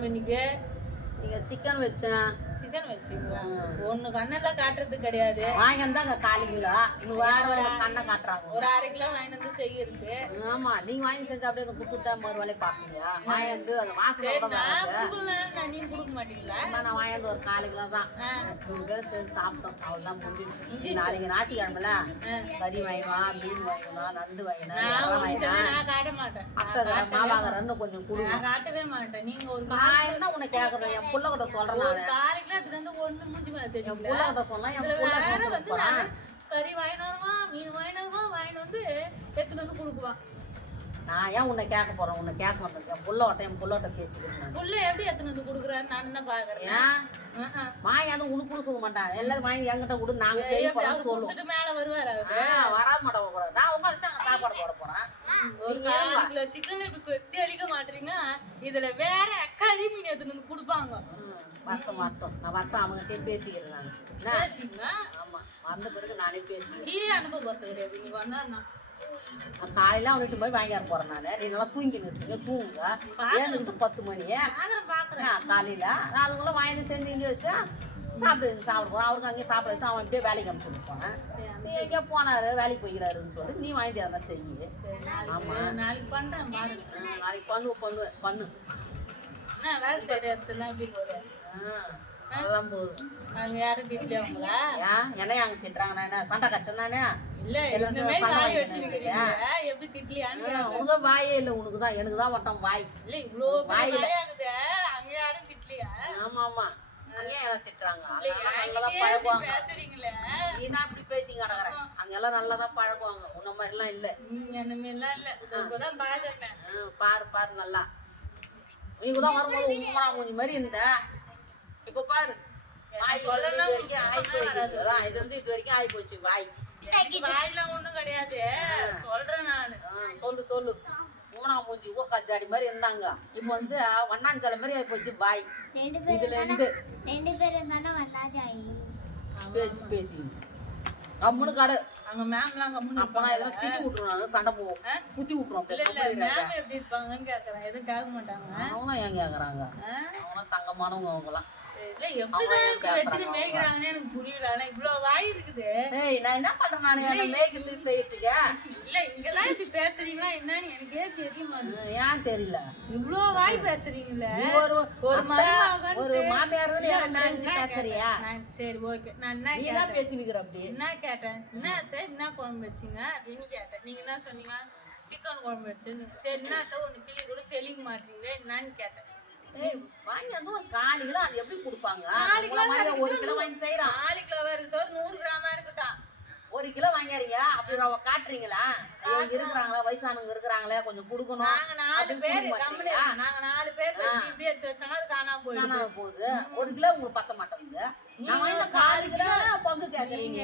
குழம்பு நீங்கள் சிக்கன் வச்சேன். சிக்கன் கண்ணெல்லாம் காட்டுறது கிடையாது. வாங்கி வந்தாங்க காலி கிலோ. வேற வேற கண்ணை காட்டுறாங்க. ஒரு அரை கிலோ வாங்கிட்டு வந்து செய்யறது ஆமா நீங்க வாங்கி செஞ்சு அப்படியே கொடுத்துட்டா மறு வேலையை பாப்பீங்க வாங்கி வந்து அந்த கூட நான் கொடுக்க மாட்டீங்களா? நான் வாங்கி வந்து ஒரு காலு கிலோ தான். மூணு பேரும் சேர்ந்து சாப்பிட்டோம். அவ்வளவுதான் முடிஞ்சிடுச்சு. நாளைக்கு ஞாயிற்றுக்கிழமைல கறி வாங்கினா மீன் வாங்கினா நண்டு வாங்கினா நான் காட்ட மாட்டேன். அத்தை மாவாகரன்னு கொஞ்சம் கொடுங்க. காட்டவே மாட்டேன். நீங்க ஒரு நான் என்ன உன்னை கேக்குறேன் என் புள்ள கிட்ட சொல்றேன் ஒரு நானு. அதுல இருந்து ஒண்ணு மூஞ்சி மேல வந்து நானு கறி வாங்கிட்டு வருவான் மீன் வாங்கிட்டு வருவான் வாங்கிட்டு வந்து எடுத்துட்டு வந்து கொடுக்குவான். நான் ஏன் உன்னை கேட்க போறேன்? உன்னை கேட்க மாட்டேன். என் புள்ள ஓட்ட என் புள்ளோட்ட பேசிக்கிட்டு நான் புள்ள எப்படி எடுத்துட்டு வந்து கொடுக்குறாரு? நானும் தான் பாக்குறேன். ஏன்? ஆஹா. வாங்கி வந்து உனக்குன்னு சொல்ல மாட்டான் எல்லாரும் வாங்கி என்கிட்ட கொடு நாங்க செய்ய போறோம் சொல்லுவோம். மேல வருவாரு வராம மாட்டோம் நான் உட்காந்து அங்க சாப்பாடு போட போறேன். ஒரு சிக்கன் இப்படி கொத்தி அழிக்க மாட்டீங்க இதுல வேற கறி மீன் எடுத்துட்டு வந்து கொடுப்பாங்க. வரட்டும் வரட்டும் நான் வரட்டும் அவங்ககிட்டயே பேசிக்கிறேன் நான். என்ன? பேசிங்களா? ஆமா. வந்த பிறகு நானே பேசிக்கிறேன். கீழே அனுப்ப போறது கிடையாது. நீ வந்தா காலையில அவன்கிட்ட போய் வாங்கி வர போறேன் நான். நீ நல்லா தூங்கி நிறுத்துங்க தூங்குங்க. ஏழுக்கிட்டு பத்து மணி. பாக்குறேன் பாக்குறேன். ஆ, காலையில. நான் அதுக்குள்ள வாங்கி செஞ்சு இங்கே வச்சுட்டு சாப்பிட்டு சாப்பிட போறான். அவருக்கு அங்கேயே சாப்பிட வச்சு அவன் இப்படியே வேலைக்கு அனுப்பிச்சு போனேன் நீ எங்கேயோ போனாரு வேலைக்கு போய்க்கிறாருன்னு சொல்லி நீ வாங்கி தரதா செய்யு. ஆமா. நாளைக்கு ஆ, நாளைக்கு பண்ணு பண்ணு பண்ணு வேலை செய்யற இடத்துல எப்படி போகுது? ஆ, அதுதான் யாரும் ஏன் என்ன திட்டுறாங்க நான் சண்டை கச்சன் நானே இல்ல இந்த மாதிரி வாய். வச்சிருக்கீங்க எப்படி திட்டலையான்னு வாயே இல்லை உனக்கு தான் எனக்கு தான் வட்டம் வாய். இல்ல இவ்வளவு அங்க யாரும் திட்டலையா? ஆமா ஆமா. திட்டுறாங்க. அங்கெல்லாம் நல்லா என்கிட்டயே இப்படி பழகுவாங்க. நீ தான் இப்படி பேசிங்க கிடக்குற அங்கெல்லாம் நல்லா தான் பழகுவாங்க. உன்ன மாதிரிலாம் இல்லை. பாரு பாரு நல்லா. நீ கூட வரும்போது உம்மா மூஞ்சி மாதிரி இருந்த. இப்ப பாரு. இது வந்து இது வரைக்கும் ஆகி போச்சு வாய் வாயெல்லாம் ஒண்ணும் கிடையாது. சொல்றேன் நானு. சொல்லு சொல்லு. மூணா மூஞ்சி ஊர்க்கா ஜாடி மாதிரி இருந்தாங்க. இப்போ வந்து வண்ணாஞ்சலை மாதிரி ஆகி போச்சு. வாய் ரெண்டு பேரும் இதுல இருந்து ரெண்டு. பேரும் தானே வந்தாஜாயி பேச்சு பேசி அம்முனு கடை. அங்க மேம்லாம் கம்முன்னு அப்பனா இதெல்லாம் திட்டி விட்டுருவாங்க. சண்டை போவோம்? குத்தி மேம் எப்படி இருப்பாங்கன்னு கேக்குறேன். எதுவும் கேட்க மாட்டாங்க. அவங்களாம் ஏன் கேக்குறாங்க? அவங்களாம் தங்கமானவங்க அவங்களாம் இல்ல எப்படிதான் இப்படி வச்சுட்டு மேய்க்கிறாங்கன்னு எனக்கு புரியல. ஆனா இவ்வளவு வாய் இருக்குது ஏய் நான் என்ன பண்றேன் நான் என்ன மேய்க்கிறதுக்கு செய்யறதுக்கு? இல்ல இங்கெல்லாம் இப்படி பேசுறீங்களா? என்னன்னு எனக்கே தெரிய மாட்டேங்குது ம், ஏன் தெரியல? இவ்வளவு வாய் பேசுறீங்களே நீ ஒரு ஒரு ஒரு என்ன என்ன பேசுறியா? சரி ஓகே. நான் என்ன தான் பேசினுக்கிற அப்படி. என்ன கேட்டேன்? என்ன என்ன குழம்பு வச்சீங்க? அப்படின்னு கேட்டேன். நீங்க என்ன சொன்னீங்க? சிக்கன் குழம்பு வச்சு சரி என்ன ஒன்று கிளி கூட தெளிக்க மாட்டீங்களே என்னன்னு கேட்டேன். வாங்கி வந்து ஒரு காலு கிலோ அது எப்படி கொடுப்பாங்க? ஒரு கிலோ வாங்கி செய்யறான். நாலு கிலோவா இருக்கட்டும் நூறு கிராமா இருக்கட்டும். ஒரு கிலோ வாங்காதீங்க அப்படி காட்டுறீங்களா? இருக்கிறாங்களா? வயசானவங்க இருக்கிறாங்களே? கொஞ்சம் கொடுக்கணும். நாங்க நாலு பேர்? நாங்க பேர் வச்சு இப்படி எடுத்து வச்சோம்னா அது காணாம போயிடுது. காணாம போகுது. ஒரு கிலோ உங்களுக்கு பத்த மாட்டேங்குது. நான் வாங்கின காலு கிலோ பங்கு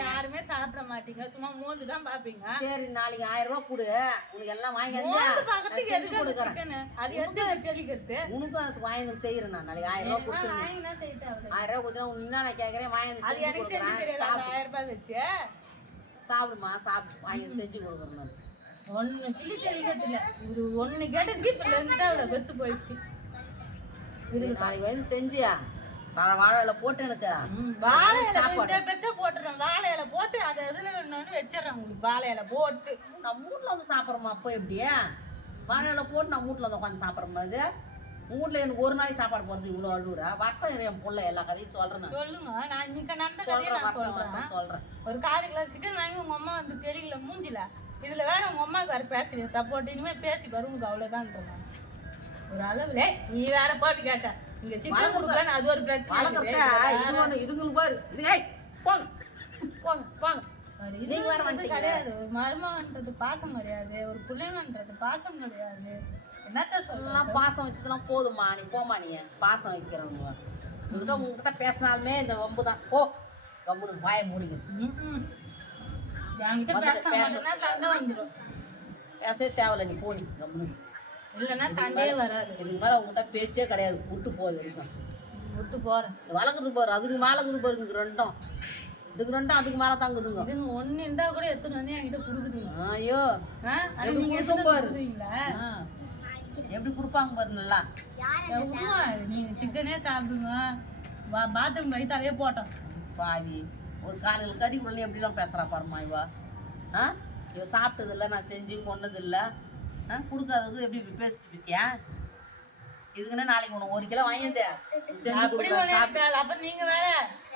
யாருமே சாப்பிட மாட்டீங்க. சும்மா மோந்து தான் பாப்பீங்க சரி நாளைக்கு ஆயிரம் ரூபாய் கொடு. உனக்கு எல்லாம் வாங்கி மோந்து நான் எதுக்கு கொடுக்குறேன். சிக்கனு அது எடுத்து தெளிக்கிறது உனக்கும் அது வாங்கி செய்யறேன் நான். நாளைக்கு ஆயிரம் ரூபாய் கொடுத்துருங்க. வாங்கினா செய்யிட்டு ஆயிரம் ரூபாய் கொடுத்தா உன்ன நான் கேட்கறேன் வாங்கி அது எனக்கு செஞ்சு தெரியாது ஆயிரம் ரூபாய் வச்சு. சாப்பிடுமா? சாப்பிடு. வாங்கி செஞ்சு கொடுக்குறேன் நான். ஒண்ணு கிளி தெளிக்கிறது இல்ல இது ஒண்ணு கேட்டதுக்கு இப்ப லென்த்தா அவ்வளவு பெருசு போயிடுச்சு. நாளைக்கு வந்து செஞ்சியா? வாழை இலை போட்டு எனக்கு. வாழை இலை பெருசா போட்டுறோம் வாழை இலை போட்டு அதை எதுல வேணும்னு வச்சிடறேன் உங்களுக்கு. வாழை இலை போட்டு. நான் மூட்டில் வந்து சாப்பிட்றோமா அப்போ எப்படியா வாழை இலை போட்டு நான் மூட்டில் வந்து உட்காந்து சாப்பிட்ற மாதிரி உங்கள் வீட்டில் எனக்கு ஒரு நாளைக்கு சாப்பாடு போகிறது இவ்வளோ அழுகுறா? வட்டம் என் புள்ள எல்லா கதையும் சொல்கிறேன் நான். சொல்லுங்க. நான் இன்னைக்கு நடந்த கதையை சொல்கிறேன் நான் சொல்றேன். வட்டம் சொல்கிறேன் ஒரு காலு கிலோ சிக்கன் வாங்கி உங்க அம்மா வந்து தெரியல மூஞ்சில. இதுல வேற உங்க அம்மாவுக்கு வேற பேசுறீங்க. சப்போர்ட் இனிமே பேசி பாரு உங்களுக்கு அவ்வளவுதான் ஒரு அளவுல நீ வேற போட்டு கேட்ட. இங்க சிக்கன் கொடுக்கலன்னு அது ஒரு பிரச்சனை வளர்க்குறத இருக்குது. இது ஒன்று இதுங்களுக்கு பாரு. இது ஏய் போங்க. போங்க போங்க. நீங்க வேற. கிடையாது. மருமகன்றது பாசம் கிடையாது. ஒரு பிள்ளைங்கன்றது பாசம் கிடையாது. என்னத்த சொல்ல எல்லாம் பாசம் வச்சதெல்லாம் போதுமா நீ போமா நீ. பாசம் வச்சுக்கிறவங்க உங்ககிட்ட உங்ககிட்ட பேசினாலுமே இந்த வம்பு தான். போ. கம்முனு வாயை மூடிக்கணும் ம்ம். என்கிட்ட பேச மாட்டேன்னா சண்டை வந்துடும் பேசவே தேவையில்ல. நீ போ நீ. கம்முனு. இல்லைன்னா சண்டையே வராது. இதுக்கு மேலே உங்ககிட்ட பேச்சே கிடையாது. விட்டு போகுது வரைக்கும். விட்டு போறேன். வளர்க்குறது பாரு அதுக்கு மேலே இருக்குது பாரு இங்க ரெண்டும். இதுக்கு ரெண்டும் அதுக்கு மேலே தாங்குதுங்க இதுங்க ஒண்ணு இருந்தா கூட எடுத்துட்டு வந்து என்கிட்ட கொடுக்குதுங்க. ஐயோ எப்படி கொடுக்கும் பாரு. எப்படி கொடுப்பாங்க பாரு நல்லா. நீங்க சிக்கனே சாப்பிடுங்க. பாத்ரூம் வயிற்றாலே போட்டோம். பாவி ஒரு காலையில் கறி கூட எப்படிலாம் பேசுகிறா பாருமா இவ. ஆ இவ சாப்பிட்டதில்ல நான் செஞ்சு கொண்டதில்ல. ஆ கொடுக்காதது எப்படி பேசிட்டு பித்தியா இதுக்குன்னு நாளைக்கு உனக்கு ஒரு கிலோ வாங்கியிருந்தே செஞ்சு அப்படி கொடுக்குறேன் ஒண்ணு இருக்காது. அப்ப நீங்க வேற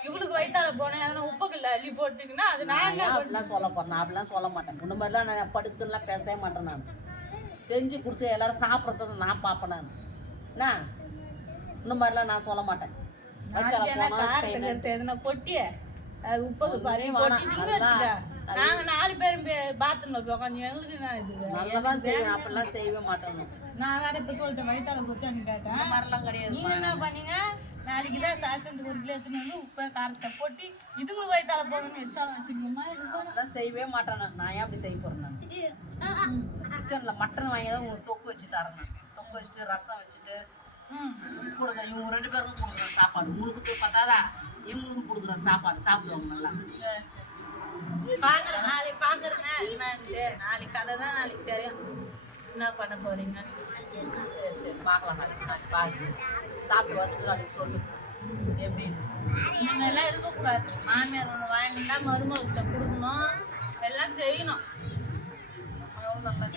இவளுக்கு வயிற்றால போனேன். எதனா உப்புக்குள்ள அள்ளி போட்டீங்கன்னா அது நான் அப்படிலாம் சொல்ல போறேன்? நான் அப்படிலாம் சொல்ல மாட்டேன். முன்ன மாதிரிலாம் நான் படுத்துலாம் பேசவே மாட்டேன் நான். செஞ்சு கொடுத்து எல்லாரும் சாப்பிட்றத நான் பார்ப்பேன் நான். என்ன? இந்த மாதிரிலாம் நான் சொல்ல மாட்டேன். என்ன போனா கொட்டிய? உப்புக்கு பாரு நாங்க நாலு பேரும் பாத்ரூம்ல போய் உட்காந்து எங்களுக்கு நான் இது? நல்லா தான் செய்வேன் அப்படிலாம் செய்யவே மாட்டேன் நான் வேற இப்ப சொல்லிட்டேன் வயிற்றால போச்சான்னு கேட்டேன். மாதிரிலாம் கிடையாது நீங்க என்ன பண்ணீங்க? நாளைக்கு தான் சாக்கண்டு ஒரு கிலோ எடுத்துன்னு வந்து உப்பை காரத்தை போட்டு இதுங்களுக்கு வயிற்றால போகணும்னு வச்சாலும் வச்சுக்கோமா அதெல்லாம் செய்யவே மாட்டேன் நான். ஏன் அப்படி செய்ய போறேன் சிக்கன்ல மட்டன் வாங்கி தான் உங்களுக்கு தொக்கு வச்சு நான். தொக்கு வச்சுட்டு ரசம் வச்சுட்டு கொடுங்க. இவங்க ரெண்டு பேருக்கும் கொடுக்குறேன் சாப்பாடு. உங்களுக்கு பத்தாதா இவங்களுக்கும் கொடுக்குறேன் சாப்பாடு. சாப்பிடுவாங்க நல்லா. பாக்குறேன் நாளைக்கு பாக்குறேங்க என்னன்ட்டு நாளைக்கு கதை தான் நாளைக்கு தெரியும். என்ன பண்ண போறீங்க? சரி சரி பார்க்கலாம் நாளைக்கு. பார்த்து சாப்பிட்டு பார்த்துட்டு நாளைக்கு சொல்லு. எப்படின்னு நீங்க எல்லாம் இருக்கக்கூடாது. மாமியார் ஒன்று வாங்கினா மருமகிட்ட கொடுக்கணும். எல்லாம் செய்யணும். எவ்வளோ நல்லா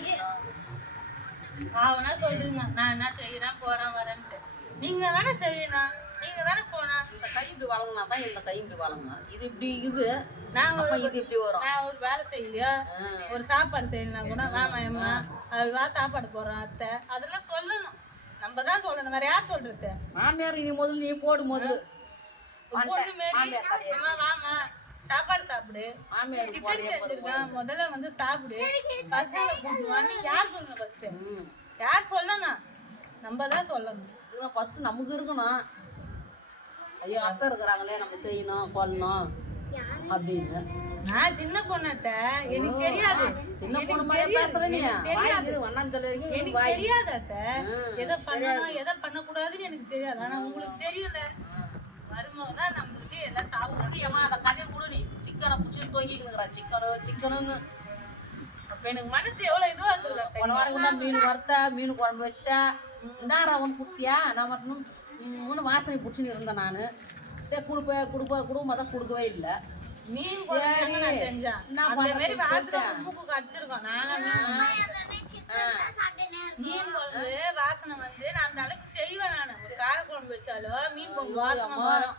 அவனா சொல்றீங்க நான் என்ன செய்யறேன் போறேன் வரேன்ட்டு. நீங்க தானே செய்யணும். நீங்க தானே போனா? இந்த கை இப்படி வளங்கினா தான் இந்த கை இப்படி இது இப்படி இது. நான் ஒரு இது இப்படி வரும். நான் ஒரு வேலை செய்யலையோ. ஒரு சாப்பாடு செய்யலாம் கூட வாமா அம்மா அல்வா சாப்பாடு போடுறோம் அத்தை. அதெல்லாம் சொல்லணும். நம்ம தான் சொல்லணும். வேற யார் சொல்றது? மாமியார் இனி முதல்ல நீ போடு முதல்ல வாமா சாப்பாடு சாப்பிடு. சிக்கன் செஞ்சிருக்கேன் முதல்ல வந்து சாப்பிடு. பசங்களை கூப்பிடுவான்னு யார் சொல்லணும் ஃபர்ஸ்ட் யார் சொல்லணும்? நம்ம தான் சொல்லணும். ஃபர்ஸ்ட் நமக்கு இருக்கணும். ஐயோ அத்தை இருக்கிறாங்களே நம்ம செய்யணும் கொல்லணும் அப்படின்னு. நான் சின்ன பொண்ணத்த எனக்கு தெரியாது. சின்ன பொண்ணு மாதிரி. பேசுற நீ. தெரியாது. வண்ணாந்தல் வரைக்கும் எனக்கு வாய். தெரியாது அத்தை. ம், எதை பண்ணணும் எதை பண்ணக்கூடாதுன்னு எனக்கு தெரியாது. ஆனா உங்களுக்கு தெரியும்ல. மருமக தான் நம்மளுக்கு எல்லாம் சாப்பிடுறாங்க ஏம்மா அந்த கதையை கொடு நீ. சிக்கனை பிடிச்சிட்டு தொங்கிக்கிறா சிக்கனு சிக்கனுன்னு. அப்ப எனக்கு மனசு எவ்வளவு இதுவா இருக்குல்ல. போன வாரம் மீன் வறுத்த மீன் குழம்பு வச்சா இந்தாரா ஒன்று கொடுத்தியா? நான் மட்டும் ஒன்று வாசனை பிடிச்சின்னு இருந்தேன் நான். சரி கொடுப்ப கொடுப்ப குடும்பம் தான் கொடுக்கவே இல்லை. மீன் நான் மாதிரி வாசனை. மூக்கு கடிச்சிருக்கோம் நாங்க மீன் குழம்பு வாசனை வந்து நான் அந்த அளவுக்கு செய்வேன் நான். ஒரு கார குழம்பு வச்சாலும் மீன் குழம்பு வாசனை வரும்.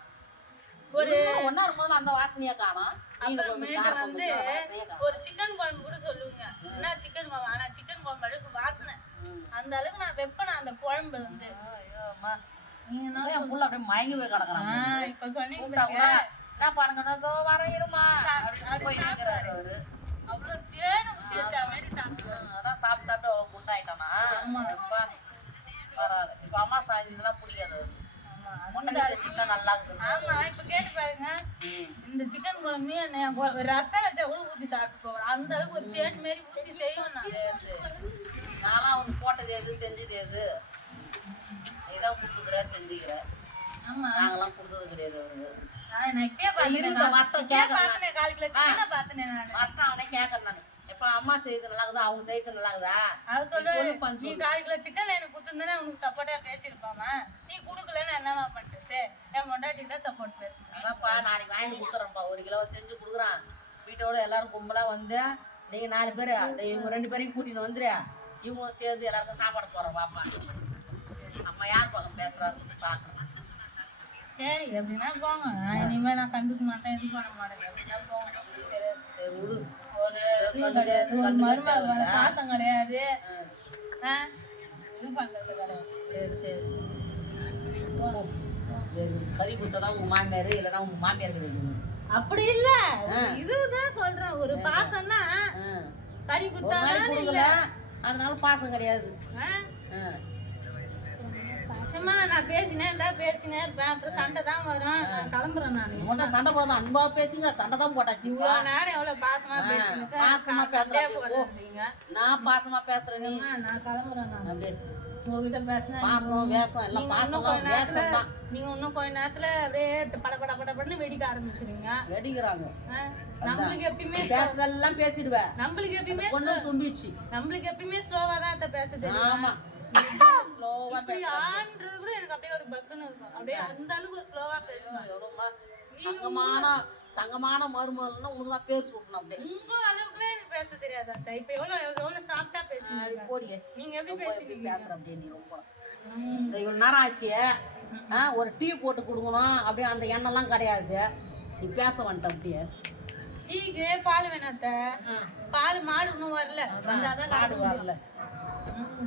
ஒரு இருக்கும்போது அந்த வாசனையை காணும்? வந்து ஒரு சிக்கன் குழம்பு கூட சொல்லுவீங்க. என்ன சிக்கன் குழம்பு? ஆனா சிக்கன் குழம்பு அளவுக்கு வாசனை. அந்த அளவுக்கு நான் வைப்பேன். அந்த குழம்பு வந்து என் புள்ள அப்படியே மயங்கவே கிடக்குறான் ஆ, இப்ப சொன்னீங்க. என்ன பண்ணுங்க இதோ வர இருமா போய் அவரு அவ்வளவு தேன் ஊத்தி வச்ச மாதிரி சாப்பிடுவேன் ம், அதான் சாப்பிட்டு சாப்பிட்டு அவ்வளோ குண்டாயிட்டானா? எப்பா பரவாயில்ல. இப்போ அம்மா பிடிக்காது இப்ப கேட்டு பாருங்க. இந்த சிக்கன் குழம்பு ரசம் வச்சா கூட ஊத்தி சாப்பிட்டு போவேன் அந்த அளவுக்கு ஒரு தேன் மாதிரி ஊத்தி செய்வேன் நான்லாம் அவனுக்கு போட்டது எது செஞ்சது எது? நீதான் கொடுத்துக்கிற செஞ்சுக்கிற. ஆமா. நாங்கெல்லாம் கொடுத்தது கிடையாது அவருக்கு வரட்டும், அவனே கேட்கறேன் நான். எப்போ அம்மா செய்து நல்லா இருக்குதா அவங்க செய்து நல்லா இருக்குதா நீ சொல்ல நீ சொல்லு. கால் கிலோ சிக்கன் எனக்கு குத்துந்தேன்னா உனக்கு சப்போர்ட்டா பேசியிருப்பாமா நீ கொடுக்கலன்னு என்னவா பண்ணிட்டு என் பொண்டாட்டி தான் சப்போர்ட் அதான்ப்பா நாளைக்கு வாங்கி கொடுக்குறேன்ப்பா. ஒரு கிலோ செஞ்சு கொடுக்குறான். வீட்டோட எல்லாரும் கும்பலாக வந்து நீங்கள் நாலு பேர் இவங்க ரெண்டு பேரையும் கூட்டின்னு வந்துரு. இவங்களும் சேர்ந்து எல்லாருக்கும் சாப்பாடு போகிறோம் பாப்பா அம்மா யார் பக்கம் பேசுறாரு பார்க்குறேன் சரி எப்படின்னா போங்க நான் இனிமே நான் கண்டுக்க மாட்டேன் இது பண்ண மாட்டேன் எப்படின்னா போங்க கிடையாது ஒரு மருமக. பாசம் கிடையாது. ஆ? இது கிடையாது. சரி சரி. கறி குத்ததான் உங்கள் மாமியார் இல்லைன்னா உங்கள் மாமியார் கிடைக்கும் அப்படி இல்ல. இதுதான் சொல்றேன். ஒரு பாசம்னா கறி குத்தாதான் கொடுக்கல. அதனால பாசம் கிடையாது. அம்மா நான் பேசினேன் இருந்தா பேசினே இருப்பேன். அப்புறம் சண்டை தான் வரும். கிளம்புறேன் நான். உங்கள்கிட்ட சண்டை போடாத அன்பா பேசுங்க. சண்டை தான் போட்டாச்சு இவ்வளவு நேரம் எவ்வளவு பாசமா பேசினது? பாசமா பேசுறேன். நான் பாசமா பேசுறேன் நீ. நான் கிளம்புறேன் நான். அப்படியே. உங்ககிட்ட பேசினேன் பாசம் வேஷம் எல்லாம் பாசம் வேஷம் தான். நீங்க இன்னும் கொஞ்ச நேரத்துல அப்படியே பட பட பட படன்னு வெடிக்க ஆரம்பிச்சிருவீங்க. வெடிக்கிறாங்க? நம்மளுக்கு எப்பயுமே பேசுறதெல்லாம் பேசிடுவேன் நம்மளுக்கு எப்பயுமே பொண்ணு தும்பிச்சு நம்மளுக்கு எப்பயுமே ஸ்லோவா தான் பேச தெரியும்? ஆமா. ஸ்லோவா ஆன்றது கூட எனக்கு அப்படியே ஒரு பக்குன்னு இருக்கும். அப்படியே அந்த அளவுக்கு ஸ்லோவா பேசுவேன் எவ்வளோமா தங்கமான மருமகள்னா உனக்கு தான் பேர் சூட்டணும் அப்படியே. உங்க அளவுக்குலாம் எனக்கு பேச தெரியாது அத்தை. இப்ப எவ்வளவு எவ்வளவு சாஃப்டா பேசுவீங்க போடியே. நீங்க எப்படி பேசுவீங்க பேசுற அப்படியே நீ ரொம்ப. இந்த இவ்வளோ நேரம் ஆச்சு. ஒரு டீ போட்டு கொடுக்கணும். அப்படியே அந்த எண்ணெய்லாம் கிடையாது. நீ பேச வந்துட்ட அப்படியே. டீக்கு பால் வேணாம் அத்தை. பால் மாடு இன்னும் வரல. மாடு வரல.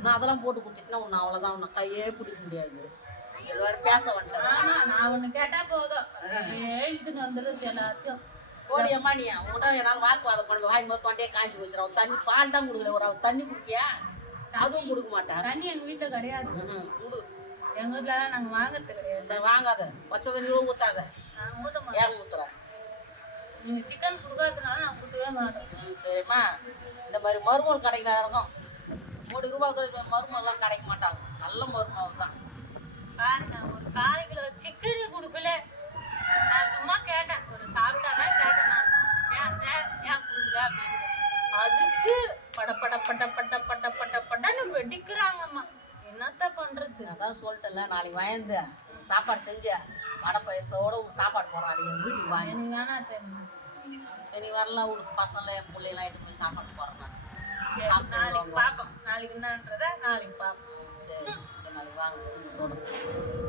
நான் அதெல்லாம் போட்டு குத்திட்டுனா உன்னை அவ்வளோதான் உன்னை கையே பிடிக்க முடியாது. வேறு பேச வந்துட்டேன் ஆமா, நான் ஒண்ணு கேட்டா போதும். வந்துடும் எல்லாத்தையும்? கோடியம்மா நீ உங்கள்கிட்ட என்னால் வாக்குவாதம் பண்ண வாய் முதல் தொண்டையே காய்ச்சி வச்சிடும் தண்ணி பால் தான் கொடுக்கல. ஒரு அவ தண்ணி குடிப்பியா? அதுவும் கொடுக்க மாட்டேன் தண்ணி எங்க வீட்டுல கிடையாது. கொடு. எங்க வீட்டுல எல்லாம் நாங்க வாங்குறது கிடையாது. இந்த வாங்காத. பச்சை தண்ணி கூட ஊற்றாத நான் ஊத்த மாட்டோம் ஏன் ஊற்றுற நீங்க சிக்கன் கொடுக்காததுனால நான் குடுக்கவே மாட்டோம் ம் சரிம்மா. இந்த மாதிரி மருமகள் கிடைக்கிற இருக்கும் மூணு ரூபா கிடைக்கிற மருமகள்லாம் கிடைக்க மாட்டாங்க. நல்ல மருமகள் தான் பாருங்க ஒரு கால் கிலோ சிக்கன் கொடுக்கல. நான் சும்மா கேட்டேன் ஒரு சாப்பிட்டாதான் கேட்டேன் நான். ஏன் அத்தை, ஏன் கொடுக்கல அப்படின்னு. அதுக்கு பட பட பட பட பட பட படன்னு வெடிக்கிறாங்கம்மா. என்னத்த பண்றது? அதான் சொல்லிட்டேன்ல நாளைக்கு வயந்து சாப்பாடு செஞ்சு வடை பாயசத்தோட சாப்பாடு போடுறோம் நாளைக்கு வீட்டுக்கு வாங்க. எனக்கு வேணாம் தெரியும் சரி வரல உனக்கு பசங்க என் பிள்ளைலாம் ஆகிட்டு போய் சாப்பாடு போடுறேன். நாளைக்கு பார்ப்போம் நாளைக்கு என்னன்றத நாளைக்கு பார்ப்போம் சரி. சரி நாளைக்கு வாங்க சொல்கிறேன்